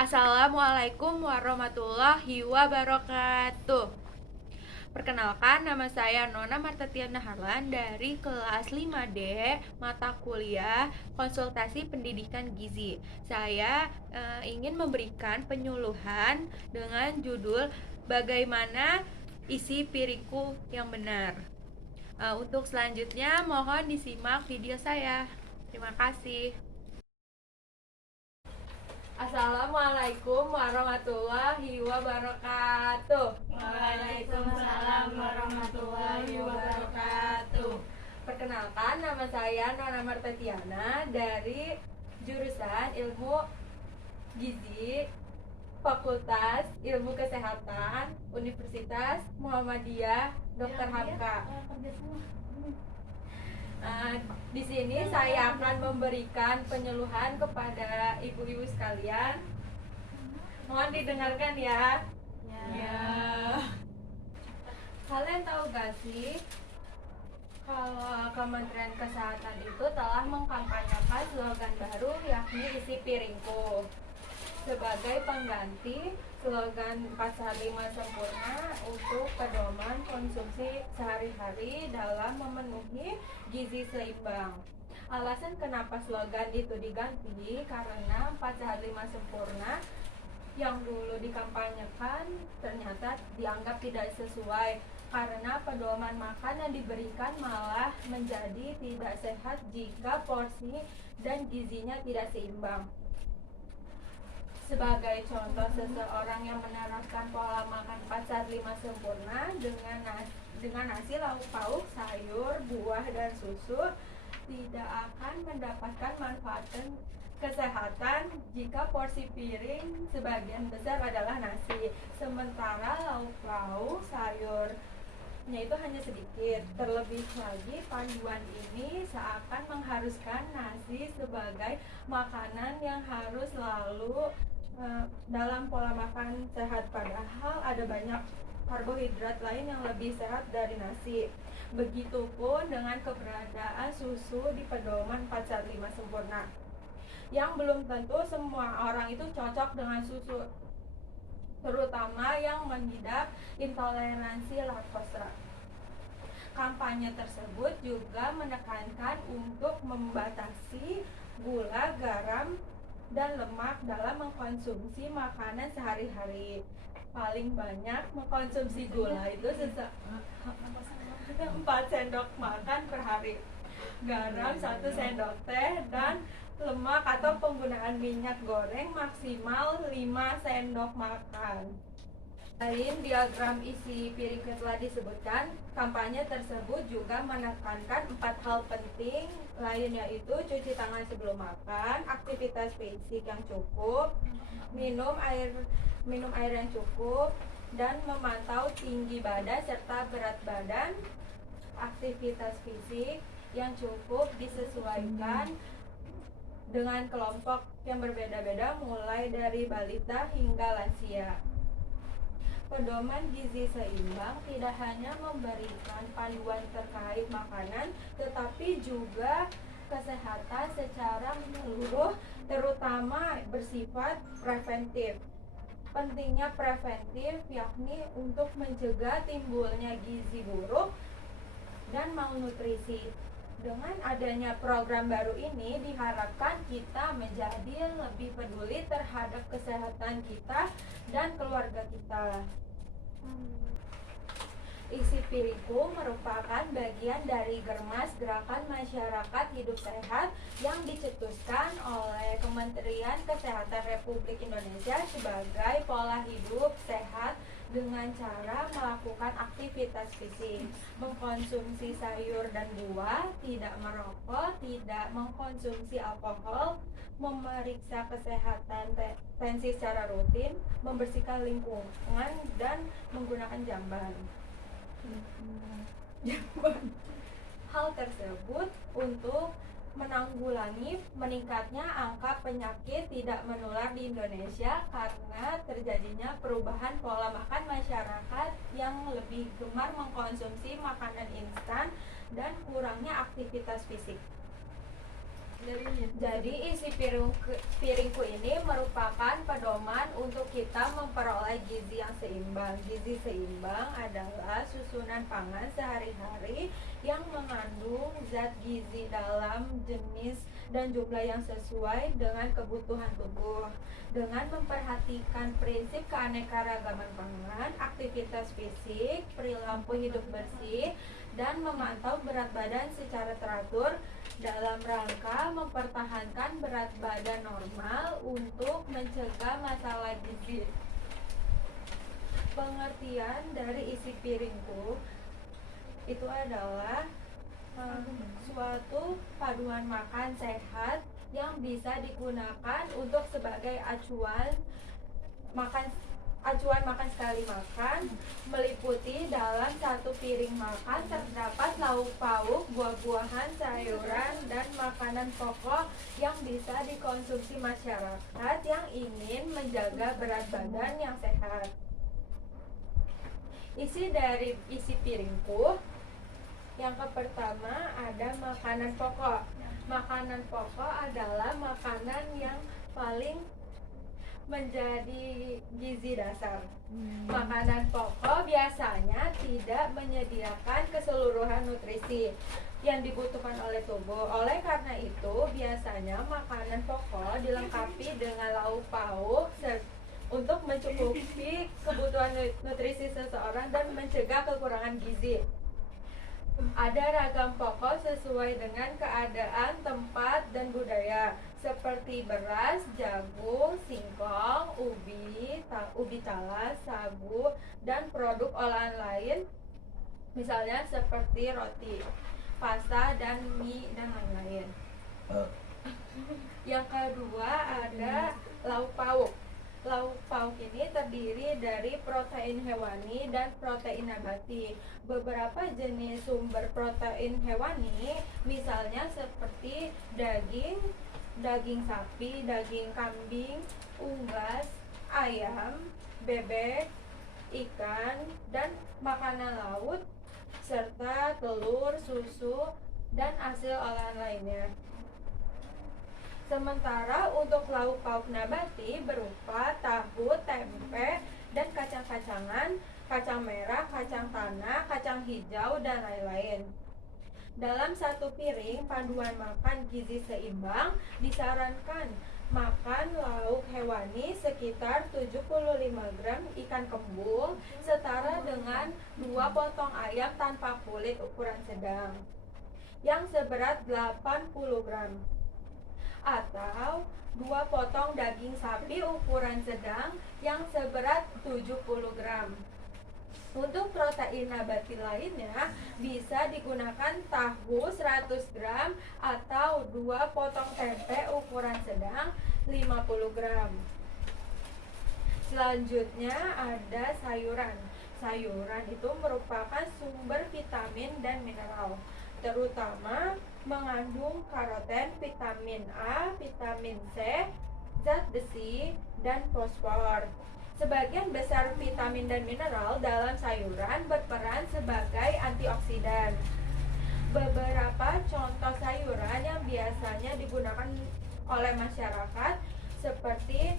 Assalamualaikum warahmatullahi wabarakatuh. Perkenalkan, nama saya Nona Martatiana Harlan dari kelas 5D mata kuliah Konsultasi Pendidikan Gizi. Saya ingin memberikan penyuluhan dengan judul Bagaimana isi piringku yang benar. Untuk selanjutnya mohon disimak video saya. Terima kasih. Assalamualaikum warahmatullahi wabarakatuh. Waalaikumsalam warahmatullahi wabarakatuh. Perkenalkan, nama saya Nona Martatiana dari jurusan Ilmu Gizi, Fakultas Ilmu Kesehatan, Universitas Muhammadiyah Dr. Hamka. Di sini saya akan memberikan penyuluhan kepada ibu-ibu sekalian. Mohon didengarkan ya. Ya. Kalian tahu gak sih kalau Kementerian Kesehatan itu telah mengkampanyekan slogan baru, yakni isi piringku, sebagai pengganti slogan 4 sehat 5 sempurna untuk pedoman konsumsi sehari-hari dalam memenuhi gizi seimbang. Alasan kenapa slogan itu diganti karena 4 sehat 5 sempurna yang dulu dikampanyekan ternyata dianggap tidak sesuai karena pedoman makan yang diberikan malah menjadi tidak sehat jika porsi dan gizinya tidak seimbang. Sebagai contoh, seseorang yang menerapkan pola makan 4 sehat 5 sempurna dengan nasi, lauk pauk, sayur, buah, dan susu tidak akan mendapatkan manfaat kesehatan jika porsi piring sebagian besar adalah nasi, sementara lauk pauk, sayurnya itu hanya sedikit. Terlebih lagi, panduan ini seakan mengharuskan nasi sebagai makanan yang harus selalu dalam pola makan sehat, padahal ada banyak karbohidrat lain yang lebih sehat dari nasi. Begitupun dengan keberadaan susu di pedoman 4 sehat 5 sempurna, yang belum tentu semua orang itu cocok dengan susu, terutama yang mengidap intoleransi laktosa. Kampanye tersebut juga menekankan untuk membatasi gula, garam, dan lemak dalam mengkonsumsi makanan sehari-hari. Paling banyak mengkonsumsi gula itu 4 sendok makan per hari, garam 1 sendok teh, dan lemak atau penggunaan minyak goreng maksimal 5 sendok makan. Lain diagram isi piring telah disebutkan, kampanye tersebut juga menekankan 4 hal penting lain, yaitu cuci tangan sebelum makan, aktivitas fisik yang cukup, minum air yang cukup, dan memantau tinggi badan serta berat badan. Aktivitas fisik yang cukup disesuaikan dengan kelompok yang berbeda-beda, mulai dari balita hingga lansia. Pedoman gizi seimbang tidak hanya memberikan panduan terkait makanan, tetapi juga kesehatan secara menyeluruh, terutama bersifat preventif. Pentingnya preventif yakni untuk mencegah timbulnya gizi buruk dan malnutrisi. Dengan adanya program baru ini, diharapkan kita menjadi lebih peduli terhadap kesehatan kita dan keluarga kita. Isi piringku merupakan bagian dari Germas Gerakan Masyarakat Hidup Sehat yang dicetuskan oleh Kementerian Kesehatan Republik Indonesia sebagai pola hidup sehat dengan cara melakukan aktivitas fisik, mengkonsumsi sayur dan buah, tidak merokok, tidak mengkonsumsi alkohol, memeriksa kesehatan tensi secara rutin, membersihkan lingkungan, dan menggunakan jamban. Hal tersebut untuk menanggulangi meningkatnya angka penyakit tidak menular di Indonesia karena terjadinya perubahan pola makan masyarakat yang lebih gemar mengkonsumsi makanan instan dan kurangnya aktivitas fisik. Jadi isi piringku ini merupakan pedoman untuk kita memperoleh gizi yang seimbang. Gizi seimbang adalah susunan pangan sehari-hari yang mengandung zat gizi dalam jenis dan jumlah yang sesuai dengan kebutuhan tubuh. Dengan memperhatikan prinsip keanekaragaman pangan, aktivitas fisik, perilaku hidup bersih, dan memantau berat badan secara teratur dalam rangka mempertahankan berat badan normal untuk mencegah masalah gizi. Pengertian dari isi piringku itu adalah suatu paduan makan sehat yang bisa digunakan untuk sebagai acuan makan sekali makan, meliputi dalam satu piring makan terdapat lauk pauk, buah-buahan, sayuran, dan makanan pokok yang bisa dikonsumsi masyarakat yang ingin menjaga berat badan yang sehat. Isi dari isi piringku, yang pertama ada makanan pokok. Makanan pokok adalah makanan yang paling menjadi gizi dasar. Makanan pokok biasanya tidak menyediakan keseluruhan nutrisi yang dibutuhkan oleh tubuh. Oleh karena itu, biasanya makanan pokok dilengkapi dengan lauk pauk untuk mencukupi kebutuhan nutrisi seseorang dan mencegah kekurangan gizi. Ada ragam pokok sesuai dengan keadaan, tempat, dan budaya, seperti beras, jagung, singkong, ubi talas, sagu, dan produk olahan lain, misalnya seperti roti, pasta, dan mie, dan lain-lain. Yang kedua ada lauk pauk. Lauk pauk ini terdiri dari protein hewani dan protein nabati. Beberapa jenis sumber protein hewani, misalnya seperti daging sapi, daging kambing, unggas, ayam, bebek, ikan, dan makanan laut, serta telur, susu, dan hasil olahan lainnya. Sementara untuk lauk pauk nabati berupa tahu, tempe, dan kacang-kacangan, kacang merah, kacang tanah, kacang hijau, dan lain-lain. Dalam satu piring panduan makan gizi seimbang, disarankan makan lauk hewani sekitar 75 gram ikan kembung, setara dengan 2 potong ayam tanpa kulit ukuran sedang, yang seberat 80 gram. Atau 2 potong daging sapi ukuran sedang yang seberat 70 gram. Untuk protein nabati lainnya bisa digunakan tahu 100 gram atau 2 potong tempe ukuran sedang 50 gram. Selanjutnya ada sayuran. Sayuran itu merupakan sumber vitamin dan mineral, terutama mengandung karoten, vitamin A, vitamin C, zat besi, dan fosfor. Sebagian besar vitamin dan mineral dalam sayuran berperan sebagai antioksidan. Beberapa contoh sayuran yang biasanya digunakan oleh masyarakat seperti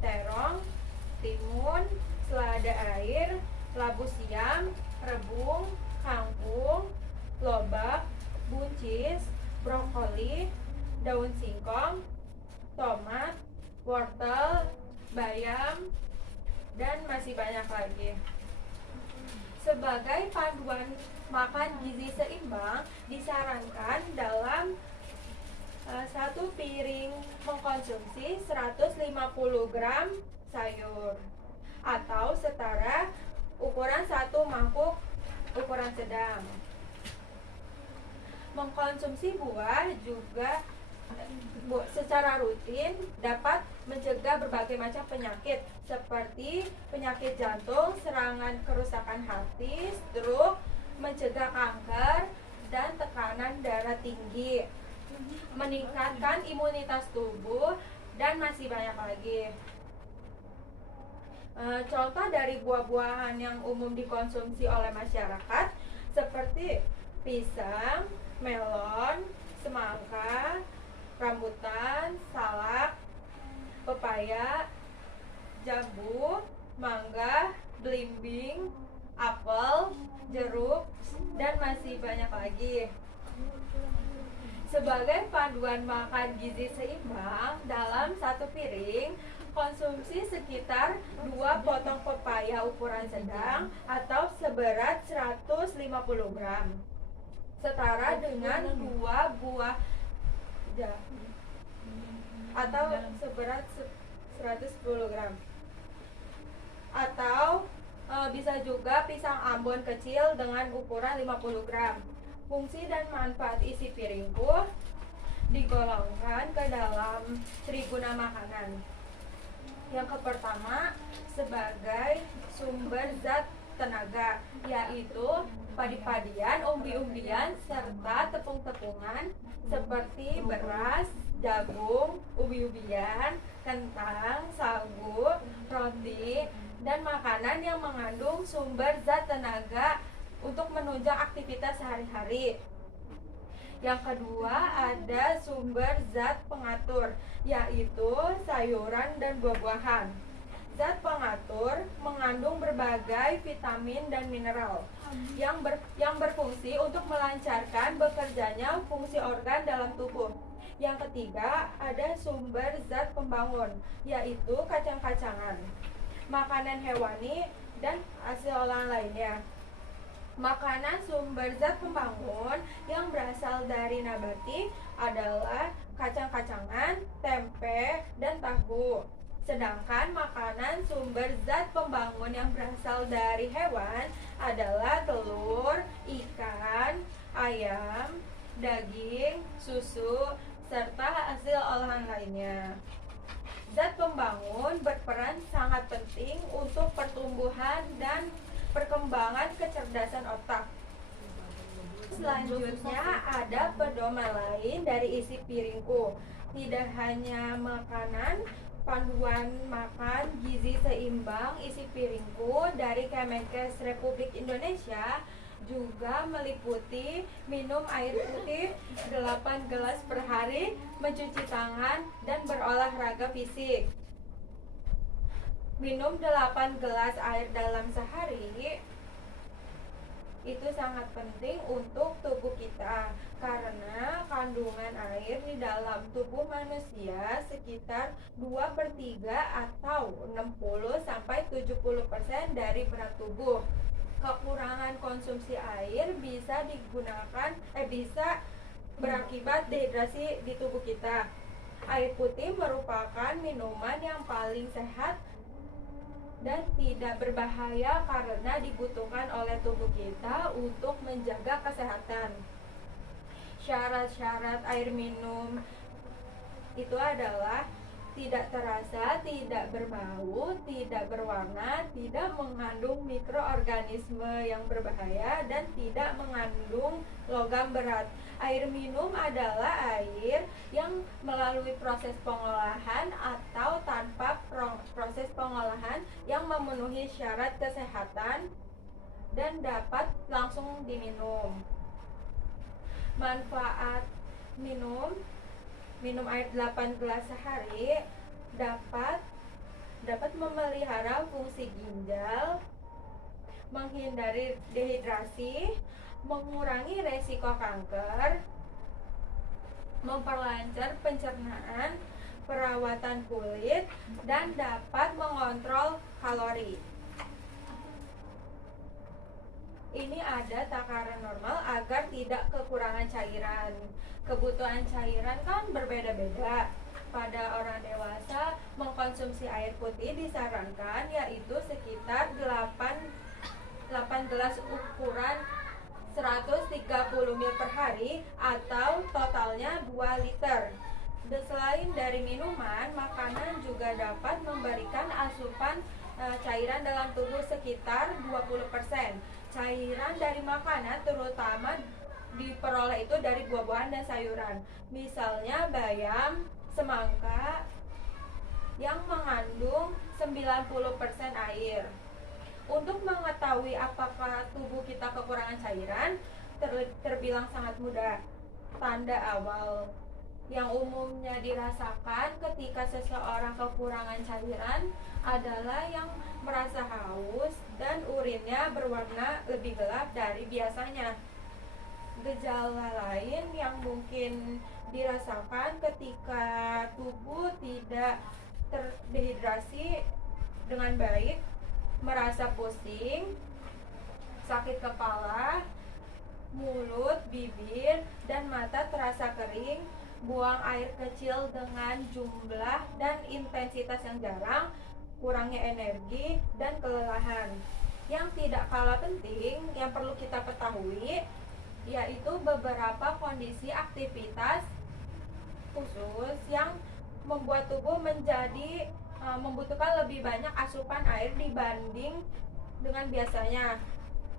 terong, timun, selada air, labu siam, rebung, kangkung, lobak, buncis, brokoli, daun singkong, tomat, wortel, bayam, dan masih banyak lagi. Sebagai panduan makan gizi seimbang, disarankan dalam satu piring mengkonsumsi 150 gram sayur atau setara ukuran 1 mangkuk ukuran sedang. Mengkonsumsi buah juga secara rutin dapat mencegah berbagai macam penyakit seperti penyakit jantung, serangan kerusakan hati, stroke, mencegah kanker, dan tekanan darah tinggi, meningkatkan imunitas tubuh, dan masih banyak lagi. Contoh dari buah-buahan yang umum dikonsumsi oleh masyarakat seperti pisang, melon, semangka, rambutan, salak, pepaya, jambu, mangga, belimbing, apel, jeruk, dan masih banyak lagi. Sebagai panduan makan gizi seimbang, dalam satu piring konsumsi sekitar 2 potong pepaya ukuran sedang atau seberat 150 gram, setara dengan 2 buah atau seberat 110 gram, atau bisa juga pisang ambon kecil dengan ukuran 50 gram. Fungsi dan manfaat isi piringku digolongkan ke dalam triguna makanan. Yang pertama, sebagai sumber zat tenaga, yaitu padi-padian, umbi-umbian, serta tepung-tepungan seperti beras, jagung, ubi-ubian, kentang, sagu, roti, dan makanan yang mengandung sumber zat tenaga untuk menunjang aktivitas sehari-hari. Yang kedua, ada sumber zat pengatur, yaitu sayuran dan buah-buahan. Zat pengatur mengandung berbagai vitamin dan mineral yang berfungsi untuk melancarkan bekerjanya fungsi organ dalam tubuh. Yang ketiga, ada sumber zat pembangun, yaitu kacang-kacangan, makanan hewani, dan hasil olahan lainnya. Makanan sumber zat pembangun yang berasal dari nabati adalah kacang-kacangan, tempe, dan tahu. Sedangkan makanan sumber zat pembangun yang berasal dari hewan adalah telur, ikan, ayam, daging, susu, serta hasil olahan lainnya. Zat pembangun berperan sangat penting untuk pertumbuhan dan perkembangan kecerdasan otak. Selanjutnya ada pedoman lain dari isi piringku. Tidak hanya makanan, panduan makan gizi seimbang isi piringku dari Kemenkes Republik Indonesia juga meliputi minum air putih 8 gelas per hari, mencuci tangan, dan berolahraga fisik. Minum 8 gelas air dalam sehari itu sangat penting untuk tubuh kita, karena kandungan air di dalam tubuh manusia sekitar 2/3 atau 60-70% dari berat tubuh. Kekurangan konsumsi air bisa berakibat dehidrasi di tubuh kita. Air putih merupakan minuman yang paling sehat dan tidak berbahaya karena dibutuhkan oleh tubuh kita untuk menjaga kesehatan. Syarat-syarat air minum itu adalah tidak terasa, tidak berbau, tidak berwarna, tidak mengandung mikroorganisme yang berbahaya, dan tidak mengandung logam berat. Air minum adalah air yang melalui proses pengolahan atau tanpa proses pengolahan yang memenuhi syarat kesehatan dan dapat langsung diminum. Manfaat minum air 8 gelas sehari dapat memelihara fungsi ginjal, menghindari dehidrasi, mengurangi resiko kanker, memperlancar pencernaan, perawatan kulit, dan dapat mengontrol kalori. Ini ada takaran normal agar tidak kekurangan cairan. Kebutuhan cairan kan berbeda-beda. Pada orang dewasa, mengkonsumsi air putih disarankan yaitu sekitar 8 gelas ukuran 130 ml per hari atau totalnya 2 liter. Selain dari minuman, makanan juga dapat memberikan asupan cairan dalam tubuh sekitar 20%. Cairan dari makanan terutama diperoleh itu dari buah-buahan dan sayuran. Misalnya bayam, semangka yang mengandung 90% air. Untuk mengetahui apakah tubuh kita kekurangan cairan terbilang sangat mudah. tanda awal yang umumnya dirasakan ketika seseorang kekurangan cairan adalah yang merasa haus dan urinnya berwarna lebih gelap dari biasanya. Gejala lain yang mungkin dirasakan ketika tubuh tidak terdehidrasi dengan baik, merasa pusing, sakit kepala, mulut, bibir, dan mata terasa kering, buang air kecil dengan jumlah dan intensitas yang jarang, kurangnya energi, dan kelelahan. Yang tidak kalah penting yang perlu kita ketahui yaitu beberapa kondisi aktivitas khusus yang membuat tubuh menjadi membutuhkan lebih banyak asupan air dibanding dengan biasanya.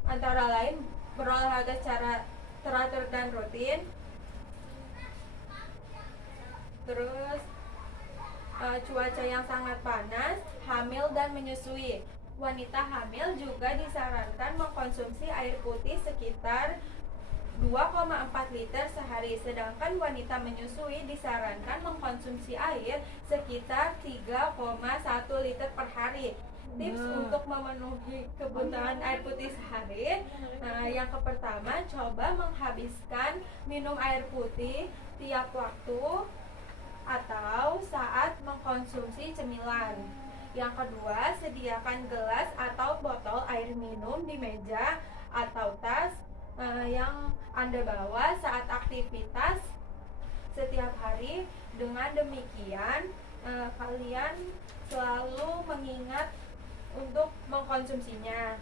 Antara lain berolahraga secara teratur dan rutin, terus cuaca yang sangat panas, hamil dan menyusui. Wanita hamil juga disarankan mengkonsumsi air putih sekitar 2,4 liter sehari, sedangkan wanita menyusui disarankan mengkonsumsi air sekitar 3,1 liter per hari. Tips untuk memenuhi kebutuhan air putih sehari, yang pertama, coba menghabiskan minum air putih tiap waktu atau saat mengkonsumsi cemilan. Yang kedua, sediakan gelas atau botol air minum di meja atau tas yang Anda bawa saat aktivitas setiap hari. Dengan demikian, kalian selalu mengingat untuk mengkonsumsinya.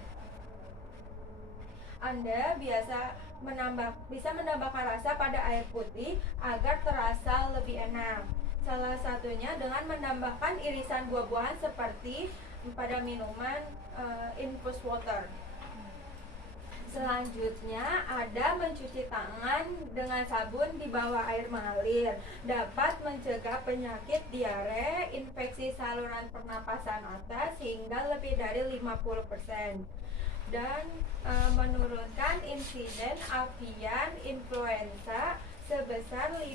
Anda bisa menambahkan rasa pada air putih agar terasa lebih enak. Salah satunya dengan menambahkan irisan buah-buahan seperti pada minuman infused water. Selanjutnya ada mencuci tangan dengan sabun di bawah air mengalir. Dapat mencegah penyakit diare, infeksi saluran pernapasan atas hingga lebih dari 50%. Dan menurunkan insiden avian influenza sebesar 50%,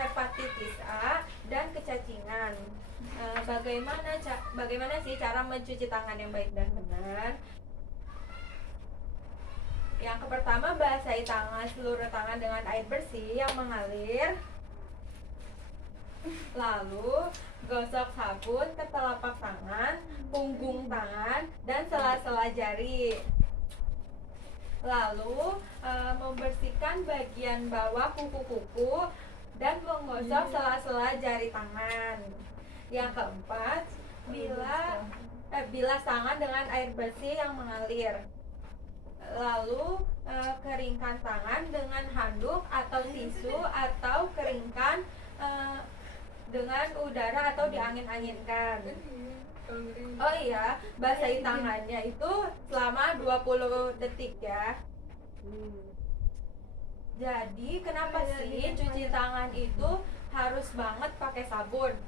hepatitis A, dan kecacingan. Bagaimana sih cara mencuci tangan yang baik dan benar? Yang pertama, basahi seluruh tangan dengan air bersih yang mengalir. Lalu gosok sabun ke telapak tangan, punggung tangan, dan sela-sela jari. Lalu membersihkan bagian bawah kuku-kuku dan menggosok sela-sela jari tangan. Yang keempat, bilas tangan dengan air bersih yang mengalir. Lalu keringkan tangan dengan handuk atau tisu, atau keringkan dengan udara atau diangin-anginkan. Oh iya, basahi tangannya itu selama 20 detik ya. Jadi kenapa sih cuci tangan itu harus banget pakai sabun?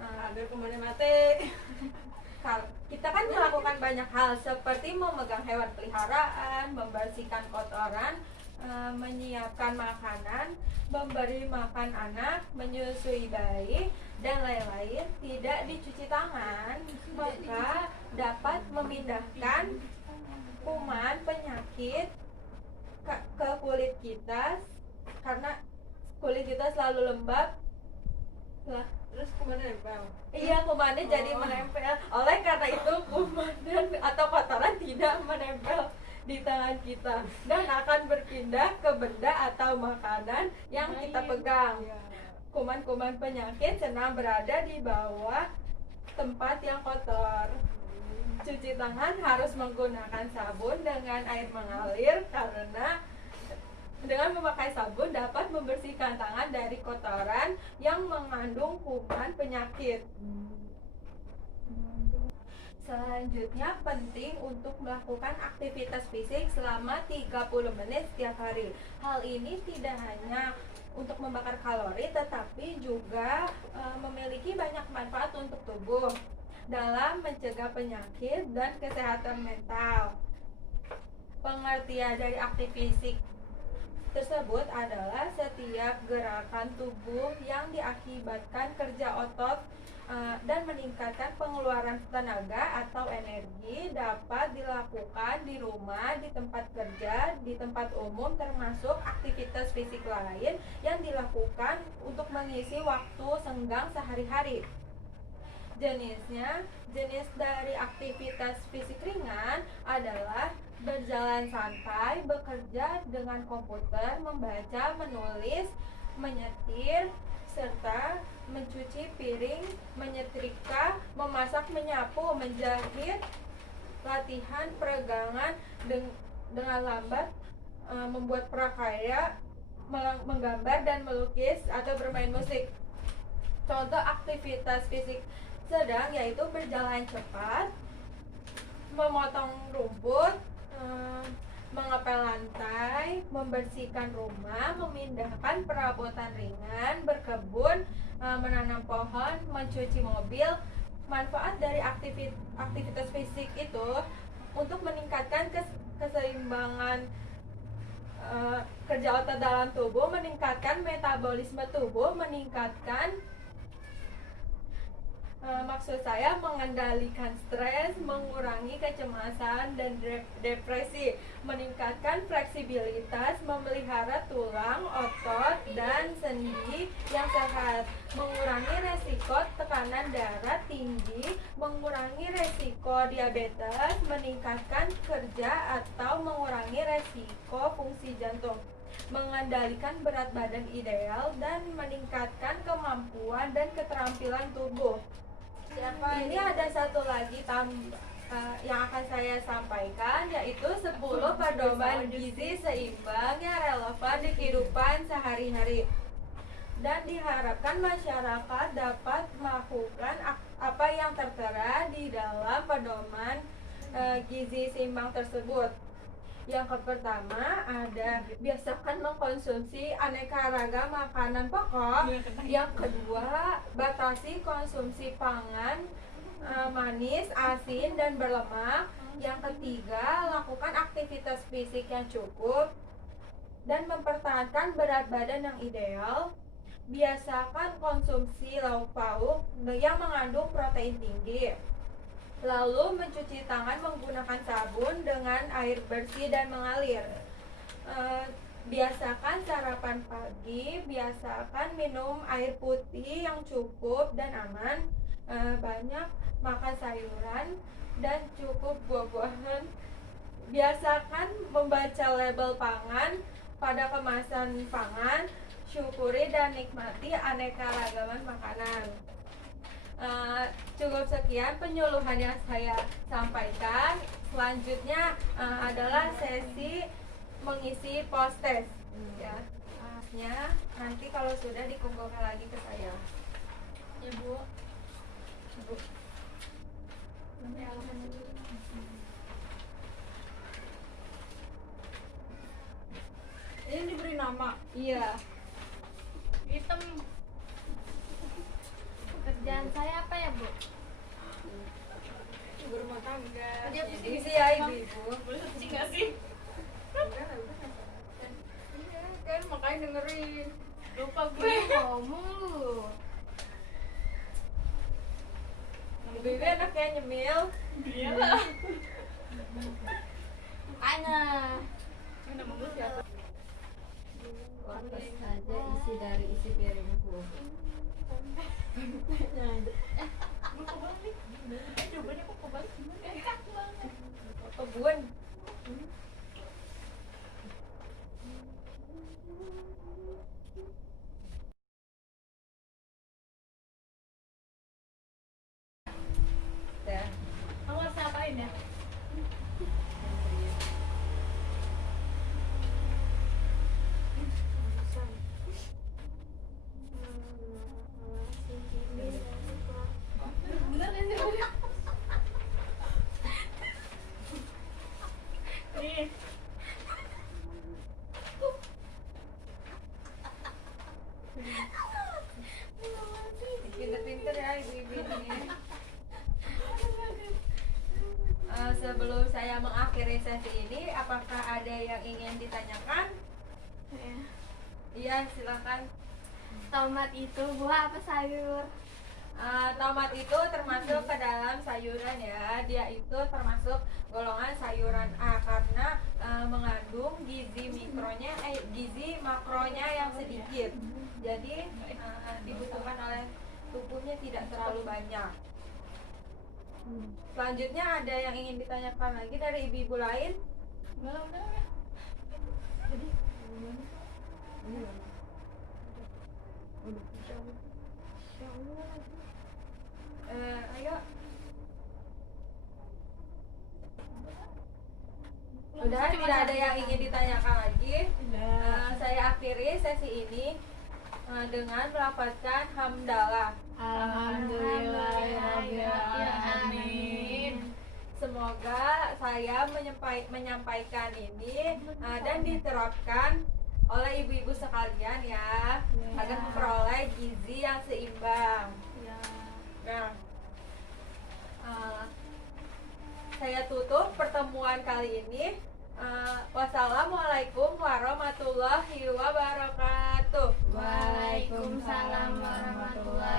Agar kumannya mati. Kita kan melakukan banyak hal seperti memegang hewan peliharaan, membersihkan kotoran, menyiapkan makanan, memberi makan anak, menyusui bayi, dan lain-lain. Tidak dicuci tangan, maka dapat memindahkan kuman penyakit ke kulit kita, karena kulit kita selalu lembab. Terus kumannya nempel. Iya, kumannya jadi menempel. Oleh karena itu, kuman atau kotoran tidak menempel di tangan kita dan akan berpindah ke benda atau makanan yang kita pegang. Kuman-kuman penyakit senang berada di bawah tempat yang kotor. Cuci tangan harus menggunakan sabun dengan air mengalir, karena dengan memakai sabun dapat membersihkan tangan dari kotoran yang mengandung kuman penyakit. Selanjutnya, penting untuk melakukan aktivitas fisik selama 30 menit setiap hari. Hal ini tidak hanya untuk membakar kalori, tetapi juga memiliki banyak manfaat untuk tubuh dalam mencegah penyakit dan kesehatan mental. Pengertian dari aktivitas fisik tersebut adalah setiap gerakan tubuh yang diakibatkan kerja otot dan meningkatkan pengeluaran tenaga atau energi dapat dilakukan di rumah, di tempat kerja, di tempat umum, termasuk aktivitas fisik lain yang dilakukan untuk mengisi waktu senggang sehari-hari. Jenis dari aktivitas fisik ringan adalah berjalan santai, bekerja dengan komputer, membaca, menulis, menyetir, serta mencuci piring, menyetrika, memasak, menyapu, menjahit, latihan peregangan dengan lambat, membuat prakarya, menggambar dan melukis atau bermain musik. Contoh aktivitas fisik sedang yaitu berjalan cepat, memotong rumput, mengepel lantai, membersihkan rumah, memindahkan perabotan ringan, berkebun, menanam pohon, mencuci mobil. Manfaat dari aktivitas fisik itu untuk meningkatkan keseimbangan kerja otot dalam tubuh, meningkatkan metabolisme tubuh, meningkatkan maksud saya mengendalikan stres, mengurangi kecemasan dan depresi, meningkatkan fleksibilitas, memelihara tulang, otot, dan sendi yang sehat, mengurangi resiko tekanan darah tinggi, mengurangi resiko diabetes, meningkatkan kerja atau mengurangi resiko fungsi jantung, mengendalikan berat badan ideal, dan meningkatkan kemampuan dan keterampilan tubuh. Ini ada satu lagi yang akan saya sampaikan, yaitu 10 pedoman gizi seimbang yang relevan di kehidupan sehari-hari. Dan diharapkan masyarakat dapat melakukan apa yang tertera di dalam pedoman gizi seimbang tersebut. Yang pertama ada biasakan mengkonsumsi aneka ragam makanan pokok. Yang kedua, batasi konsumsi pangan manis, asin, dan berlemak. Yang ketiga, lakukan aktivitas fisik yang cukup dan mempertahankan berat badan yang ideal. Biasakan konsumsi lauk pauk yang mengandung protein tinggi. Lalu mencuci tangan menggunakan sabun dengan air bersih dan mengalir. Biasakan sarapan pagi, biasakan minum air putih yang cukup dan aman, banyak makan sayuran dan cukup buah-buahan. Biasakan membaca label pangan pada kemasan pangan, syukuri dan nikmati aneka ragaman makanan. Cukup sekian penyuluhan yang saya sampaikan. Selanjutnya adalah sesi mengisi post test. Ya, nanti kalau sudah dikumpulkan lagi ke saya. Ya Bu. Bu. Ini diberi nama. Iya. Hitam. Pekerjaan saya apa ya, Bu? Ibu rumah tangga. Dia Isi ya ibu-ibu. Boleh searching gak sih? Iya kan, makanya dengerin. Lupa gue. Ngomong lu. Ibu-ibu anaknya nyemil. Iya lah. Makanya. Nama gue siapa? Apa saja isi dari isi piringku. Gue kebalik. Jawabannya kok kebalik gimana? Enak banget. Kebun. Ya. Kamu harus ngapain ya? Bener kan sih? Nih. Pinter-pinter ya ibu-ibu ini. Sebelum saya mengakhiri sesi ini, apakah ada yang ingin ditanyakan? Ya. Iya, silakan. Tomat itu buah apa sayur? Tomat itu termasuk ke dalam sayuran ya. Dia itu termasuk golongan sayuran A karena mengandung gizi makronya yang sedikit. Jadi dibutuhkan oleh tubuhnya tidak terlalu banyak. Selanjutnya ada yang ingin ditanyakan lagi dari ibu-ibu lain? Udah. Ayo. Udah, tidak ada yang ingin ditanyakan lagi. Saya akhiri sesi ini dengan melafazkan hamdalah. Alhamdulillahirrahmanirrahim. Semoga saya menyampaikan ini dan diterapkan oleh ibu-ibu sekalian ya, agar memperoleh gizi yang seimbang. Nah, saya tutup pertemuan kali ini. Wassalamualaikum warahmatullahi wabarakatuh. Waalaikumsalam warahmatullahi